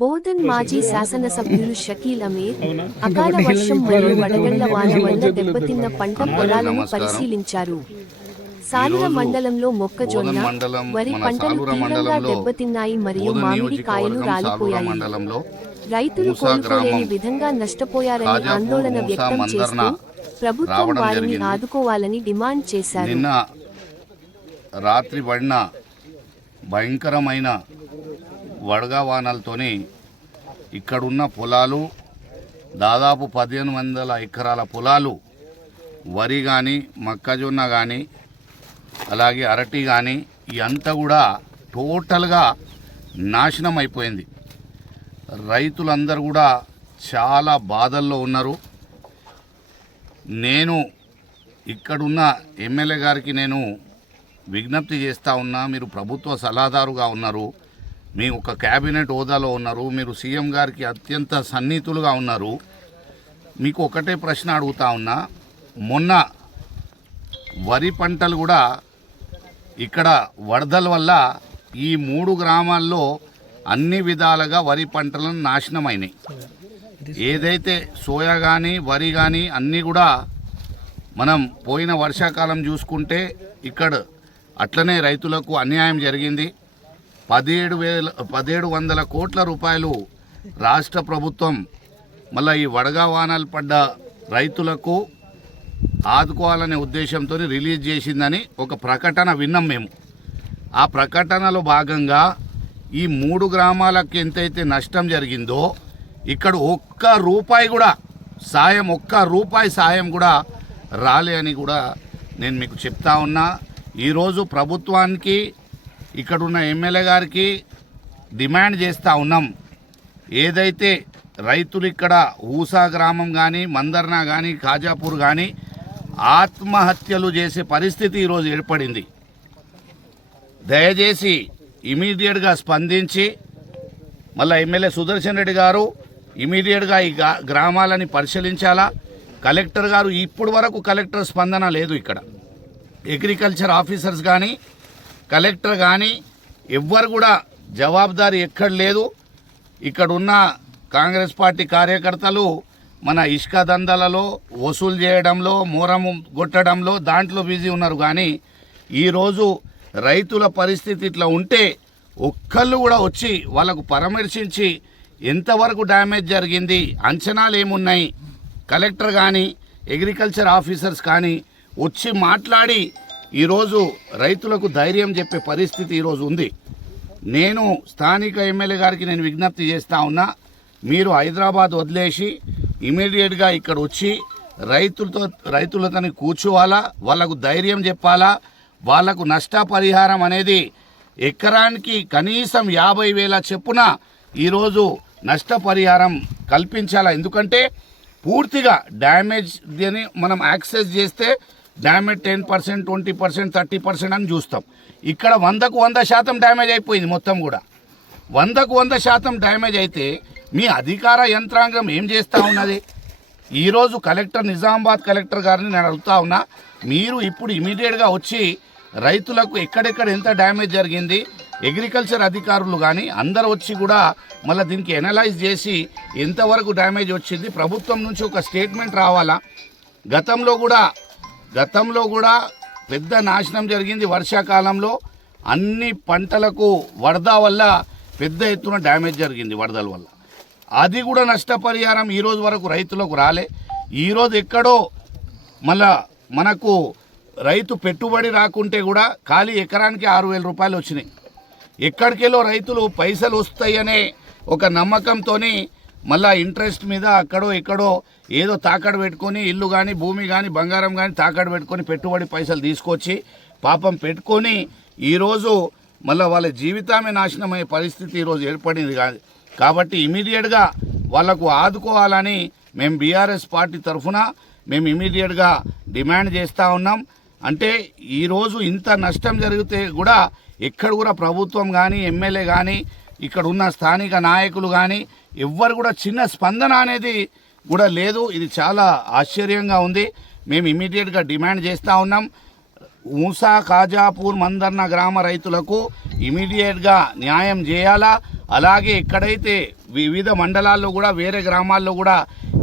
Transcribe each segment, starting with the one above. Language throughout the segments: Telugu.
బోధన్ మాజీ శాసనసభ్యులు షకీల్ అమీర్ అకాల వర్షం మరియు వడగళ్ల వాన వల్ల దెబ్బతిన్న పంట పొలాలను పరిశీలించారు. సాలుర మండలంలో మొక్కజొన్న, వరి పంటలు తీవ్రంగా దెబ్బతిన్నాయి మరియు మామిడి కాయలు రాలిపోయాయి. రైతులు కోలుకోలేని విధంగా నష్టపోయారని ఆందోళన వ్యక్తం చేస్తూ ప్రభుత్వం వారిని ఆదుకోవాలని డిమాండ్ చేశారు. రాత్రి పడిన భయంకరమైన వడగా వానలతోని ఇక్కడున్న పొలాలు దాదాపు 1500 ఎకరాల పొలాలు, వరి కానీ మొక్కజొన్న కానీ అలాగే అరటి కానీ ఇదంతా కూడా టోటల్గా నాశనం అయిపోయింది. రైతులందరూ కూడా చాలా బాధల్లో ఉన్నారు. నేను ఇక్కడున్న ఎమ్మెల్యే గారికి నేను విజ్ఞప్తి చేస్తూ ఉన్నా, మీరు ప్రభుత్వ సలహాదారుగా ఉన్నారు, మీ ఒక క్యాబినెట్ హోదాలో ఉన్నారు, మీరు సీఎం గారికి అత్యంత సన్నిహితులుగా ఉన్నారు. మీకు ఒకటే ప్రశ్న అడుగుతా ఉన్నా, మొన్న వరి పంటలు కూడా ఇక్కడ వరదల వల్ల ఈ 3 గ్రామాల్లో అన్ని విధాలుగా వరి పంటలను నాశనమైనాయి. ఏదైతే సోయా కానీ వరి కానీ అన్నీ కూడా మనం పోయిన వర్షాకాలం చూసుకుంటే ఇక్కడ అట్లనే రైతులకు అన్యాయం జరిగింది. 1700 కోట్ల రూపాయలు రాష్ట్ర ప్రభుత్వం మళ్ళీ ఈ వడగా వానలు పడ్డ రైతులకు ఆదుకోవాలనే ఉద్దేశంతో రిలీజ్ చేసిందని ఒక ప్రకటన విన్నాం మేము. ఆ ప్రకటనలో భాగంగా ఈ 3 గ్రామాలకు ఎంతైతే నష్టం జరిగిందో ఇక్కడ ఒక్క రూపాయి సాయం కూడా రాలే అని కూడా నేను మీకు చెప్తా ఉన్నా. ఈరోజు ప్రభుత్వానికి ఇక్కడున్న ఎమ్మెల్యే గారికి డిమాండ్ చేస్తూ ఉన్నాం, ఏదైతే రైతులు ఇక్కడ ఊసా గ్రామం కానీ మందర్నా కానీ ఖాజాపూర్ కానీ ఆత్మహత్యలు చేసే పరిస్థితి ఈరోజు ఏర్పడింది. దయచేసి ఇమీడియట్గా స్పందించి మళ్ళీ ఎమ్మెల్యే సుదర్శన్ రెడ్డి గారు ఇమీడియట్గా ఈ గ్రామాలని పరిశీలించాలా. కలెక్టర్ గారు ఇప్పటి వరకు కలెక్టర్ స్పందన లేదు. ఇక్కడ అగ్రికల్చర్ ఆఫీసర్స్ కానీ కలెక్టర్ కానీ ఎవ్వరు కూడా జవాబుదారీ ఎక్కడ లేదు. ఇక్కడున్న కాంగ్రెస్ పార్టీ కార్యకర్తలు మన ఇసుక దందాలలో వసూలు చేయడంలో, మోరము కొట్టడంలో దాంట్లో బిజీ ఉన్నారు. కానీ ఈరోజు రైతుల పరిస్థితి ఇట్లా ఉంటే ఒక్కళ్ళు కూడా వచ్చి వాళ్ళకు పరామర్శించి ఎంతవరకు డ్యామేజ్ జరిగింది, అంచనాలు ఏమున్నాయి, కలెక్టర్ కానీ అగ్రికల్చర్ ఆఫీసర్స్ కానీ వచ్చి మాట్లాడి ఈరోజు రైతులకు ధైర్యం చెప్పే పరిస్థితి ఈరోజు ఉంది. నేను స్థానిక ఎమ్మెల్యే గారికి నేను విజ్ఞప్తి చేస్తూ ఉన్నా, మీరు హైదరాబాద్ వదిలేసి ఇమీడియట్గా ఇక్కడ వచ్చి రైతులతో కూర్చోవాలా, వాళ్ళకు ధైర్యం చెప్పాలా. వాళ్లకు నష్టపరిహారం అనేది ఎకరానికి కనీసం 50,000 చొప్పున ఈరోజు నష్టపరిహారం కల్పించాలా. ఎందుకంటే పూర్తిగా డ్యామేజ్ అని మనం యాక్సెస్ చేస్తే డ్యామేజ్ 10%, 20%, 30% అని చూస్తాం. ఇక్కడ 100కు 100% డ్యామేజ్ అయిపోయింది. మొత్తం కూడా 100కు 100% డ్యామేజ్ అయితే మీ అధికార యంత్రాంగం ఏం చేస్తూ ఉన్నది? ఈరోజు నిజామాబాద్ కలెక్టర్ గారిని నేను అడుగుతా ఉన్నా, మీరు ఇప్పుడు ఇమీడియట్గా వచ్చి రైతులకు ఎక్కడెక్కడ ఎంత డ్యామేజ్ జరిగింది, అగ్రికల్చర్ అధికారులు కానీ అందరు వచ్చి కూడా మళ్ళీ దీనికి ఎనలైజ్ చేసి ఎంతవరకు డ్యామేజ్ వచ్చింది ప్రభుత్వం నుంచి ఒక స్టేట్మెంట్ రావాలా. గతంలో కూడా పెద్ద నాశనం జరిగింది. వర్షాకాలంలో అన్ని పంటలకు వరద వల్ల పెద్ద ఎత్తున డ్యామేజ్ జరిగింది. వరదల వల్ల అది కూడా నష్టపరిహారం ఈరోజు వరకు రైతులకు రాలే. ఈరోజు ఎక్కడో మళ్ళా మనకు రైతు పెట్టుబడి రాకుంటే కూడా ఖాళీ ఎకరానికి 6,000 రూపాయలు వచ్చినాయి. ఎక్కడికెళ్ళో రైతులు పైసలు వస్తాయనే ఒక నమ్మకంతో మళ్ళా ఇంట్రెస్ట్ మీద అక్కడో ఇక్కడో ఏదో తాకడ పెట్టుకొని ఇల్లు కానీ భూమి కానీ బంగారం కానీ తాకడ పెట్టుకొని పెట్టుబడి పైసలు తీసుకొచ్చి పాపం పెట్టుకొని ఈరోజు మళ్ళీ వాళ్ళ జీవితమే నాశనమయ్యే పరిస్థితి ఈరోజు ఏర్పడింది. కాబట్టి ఇమీడియట్గా వాళ్ళకు ఆదుకోవాలని మేము బీఆర్ఎస్ పార్టీ తరఫున మేము ఇమీడియట్గా డిమాండ్ చేస్తూ ఉన్నాం. అంటే ఈరోజు ఇంత నష్టం జరిగితే కూడా ఎక్కడ కూడా ప్రభుత్వం కానీ ఎమ్మెల్యే కానీ ఇక్కడ ఉన్న స్థానిక నాయకులు కానీ ఎవ్వరు కూడా చిన్న స్పందన అనేది కూడా లేదు. ఇది చాలా ఆశ్చర్యంగా ఉంది. మేము ఇమీడియట్గా డిమాండ్ చేస్తూ ఉన్నాం. ఊసా ఖాజాపూర్ మందర్న గ్రామ రైతులకు ఇమీడియట్గా న్యాయం చేయాలా. అలాగే ఎక్కడైతే వివిధ మండలాల్లో కూడా వేరే గ్రామాల్లో కూడా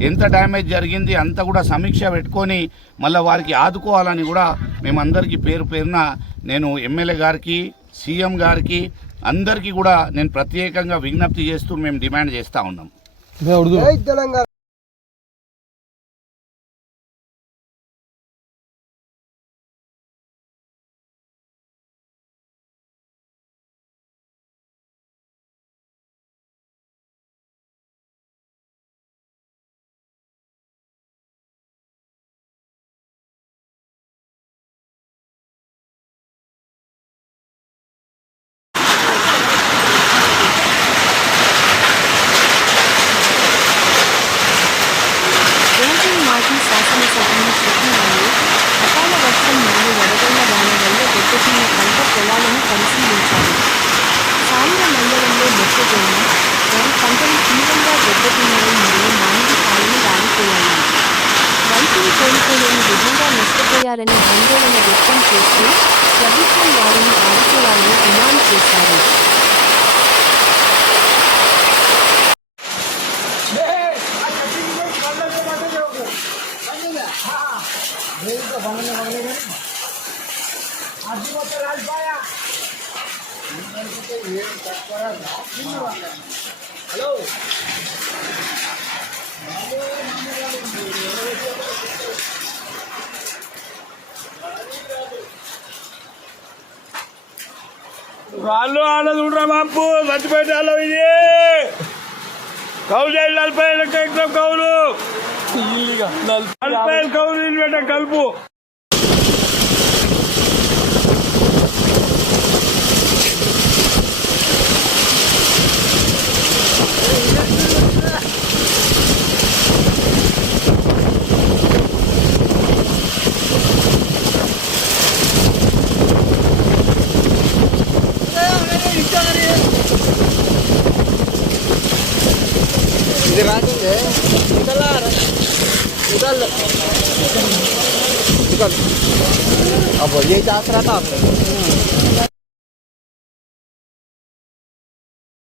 ఎంత డ్యామేజ్ జరిగింది అంతా కూడా సమీక్ష పెట్టుకొని మళ్ళీ వారికి ఆదుకోవాలని కూడా మేమందరికీ పేరున నేను ఎమ్మెల్యే గారికి సీఎం గారికి అందరికీ కూడా నేను ప్రత్యేకంగా విజ్ఞప్తి చేస్తూ మేము డిమాండ్ చేస్తూ ఉన్నాం. మాజీ శాసనసభ్యులు షకీల్ అమీర్ అకాల వర్షం మరియు వడగళ్ల వాన వల్ల దెబ్బతిన్న పంట పొలాలను పరిశీలించారు. సాలుర మండలంలో మొక్కజొన్న, వరి పంటలు తీవ్రంగా దెబ్బతిన్నాయి మరియు మామిడి కాయలు రాలిపోయాయి. రైతులు కోలుకోలేని విధంగా నష్టపోయారని ఆందోళన వ్యక్తం చేస్తూ ప్రభుత్వం వారిని ఆదుకోవాలని డిమాండ్ చేశారు. వాళ్ళు ఆడదు ఉండరా బాపు మర్చిపెట్టి వాళ్ళు ఇది కౌలు 40 ఎకరం కౌలు 40 కౌలు ఇల్లు పెట్ట కలుపు ఇది రాకుందే अब ये चाह रहा था